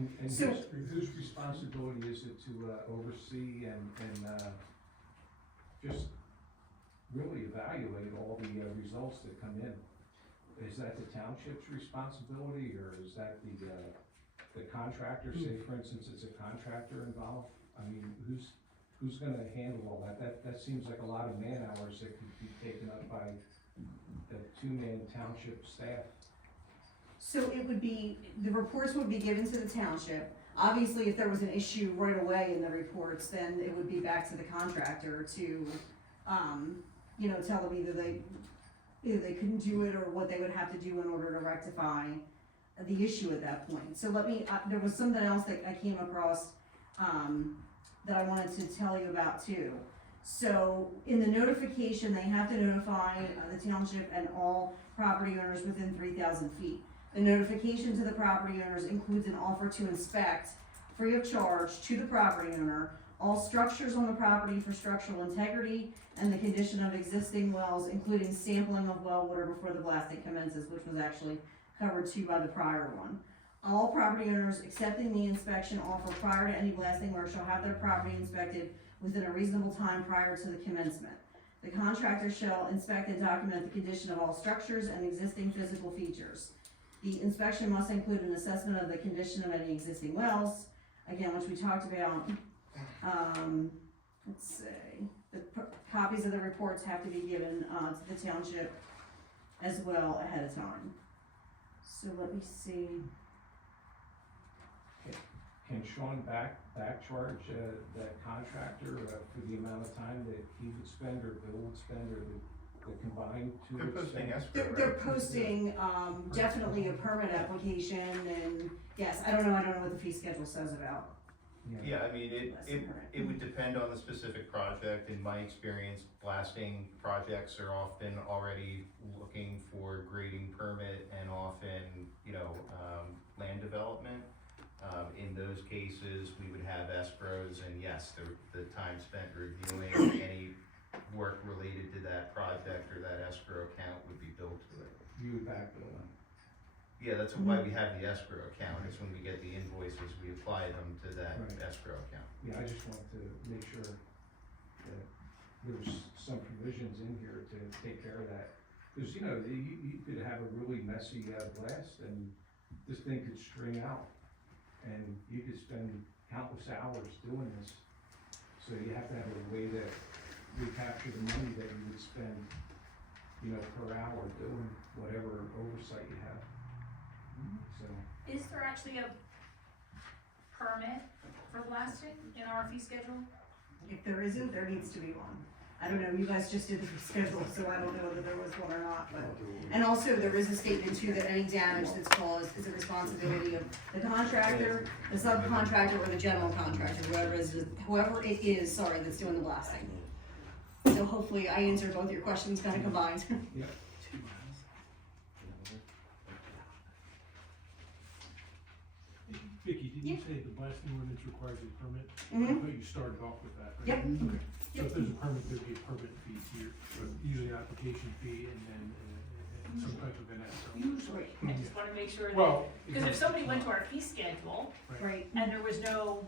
And So- whose responsibility is it to oversee and just really evaluate all the results that come in? Is that the township's responsibility, or is that the contractor? Say, for instance, it's a contractor involved. I mean, who's gonna handle all that? That seems like a lot of man hours that could be taken up by the two-man township staff. So it would be, the reports would be given to the township. Obviously, if there was an issue right away in the reports, then it would be back to the contractor to, tell them either they couldn't do it or what they would have to do in order to rectify the issue at that point. So there was something else that I came across, that I wanted to tell you about too. So in the notification, they have to notify the township and all property owners within 3,000 feet. The notification to the property owners includes an offer to inspect, free of charge, to the property owner, all structures on the property for structural integrity and the condition of existing wells, including sampling of well water before the blasting commences, which was actually covered too by the prior one. All property owners accepting the inspection offer prior to any blasting work shall have their property inspected within a reasonable time prior to the commencement. The contractor shall inspect and document the condition of all structures and existing physical features. The inspection must include an assessment of the condition of any existing wells, again, which we talked about. Let's see, copies of the reports have to be given, to the township as well ahead of time. So let me see. Can Sean back charge that contractor for the amount of time that he would spend or Bill would spend or the combined two They're would posting spend? escrow, They're right? posting, definitely a permit application, and yes, I don't know what the fee schedule says about. Yeah, I mean, blasting permit. it would depend on the specific project. In my experience, blasting projects are often already looking for grading permit and often, land development. In those cases, we would have escrows, and yes, the time spent reviewing any work related to that project or that escrow account would be billed to it. You would back Bill in. Yeah, that's why we have the escrow account. It's when we get the invoices, we apply them to that Right. escrow account. Yeah, I just wanted to make sure that there's some provisions in here to take care of that. Cause you could have a really messy blast and this thing could string out. And you could spend countless hours doing this. So you have to have a way to recapture the money that you would spend, per hour doing whatever oversight you have. So, Is there actually a permit for blasting in our fee schedule? If there isn't, there needs to be one. I don't know, you guys just did the schedule, so I don't know whether there was one or not, but. And also, there is a statement too that any damage that's caused is a responsibility of the contractor, the subcontractor, or the general contractor, whoever it is, that's doing the blasting. So hopefully I answered both your questions kind of combined. yeah. Vicky, didn't you say the blasting ordinance requires a permit? Mhm. I thought you started off with that, right? Yep. Okay. So Yep. if there's a permit, there'd be a permit fee here, usually an application fee and then some type of an escrow. Usually. I just wanna make sure that, Well. because if somebody went to our fee schedule Right. and there was no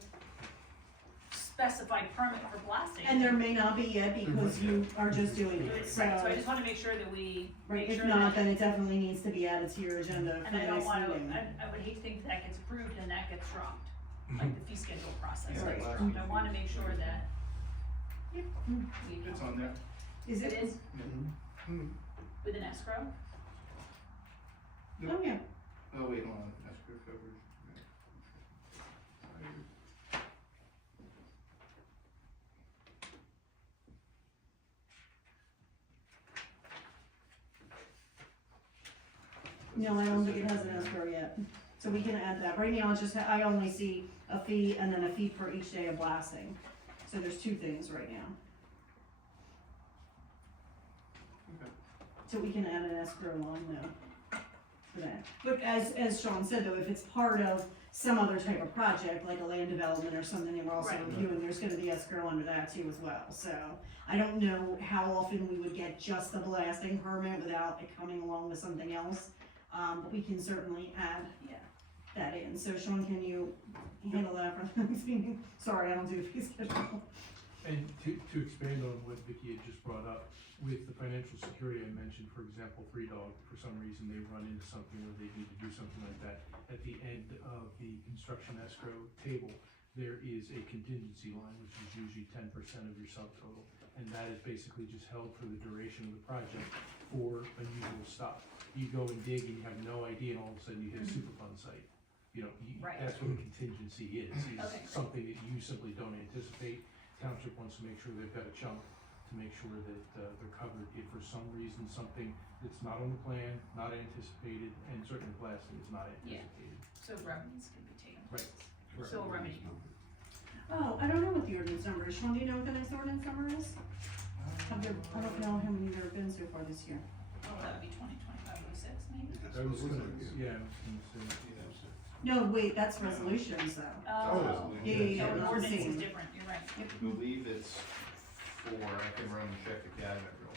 specified permit for blasting. And there may not be yet because you are just doing it, Right, so I so. just wanna make sure that we Right, make if sure not, that, then it definitely needs to be added to your agenda for and the I don't next wanna, meeting. I would hate to think that gets approved and that gets dropped, like the fee schedule process Yeah, gets right. dropped. I wanna make sure that we. It's on there. Is It it? is with an escrow? Oh, yeah. Oh, wait, hold on, escrow covers. No, I don't think it has an escrow yet, so we can add that. Right now, it's just, I only see a fee and then a fee for each day of blasting. So there's two things right now. Okay. So we can add an escrow line though, for that. But as Sean said though, if it's part of some other type of project, like a land development or something that we're also Right. reviewing, there's gonna be escrow under that too as well. So I don't know how often we would get just the blasting permit without it coming along with something else. But we can certainly add Yeah. that in. So Sean, can you handle that for the next meeting? Sorry, I don't do the fee schedule. And to expand on what Vicky had just brought up, with the financial security I mentioned, for example, 3Dog, for some reason they run into something where they need to do something like that. At the end of the construction escrow table, there is a contingency line, which is usually 10% of your subtotal. And that is basically just held for the duration of the project for unusual stuff. You go and dig and you have no idea, and all of a sudden you hit a Superfund site. You know, Right. that's what a contingency is Okay. something that you simply don't anticipate. Township wants to make sure they've got a chunk to make sure that they're covered if for some reason something that's not on the plan, not anticipated, and certainly blasting is not Yeah. anticipated. So remedies can be taken Right. place. So a remedy. Oh, I don't know what the ordinance number is. Sean, do you know what the next ordinance number is? Have there, I don't know how many there have been so far this year. Oh, that would be 2025, 26 maybe? I was gonna, yeah, I was gonna say. No, wait, that's resolutions though. Oh, Yeah, so not the ordinance is same. different, you're right. I believe it's for, I can run and check the cabinet real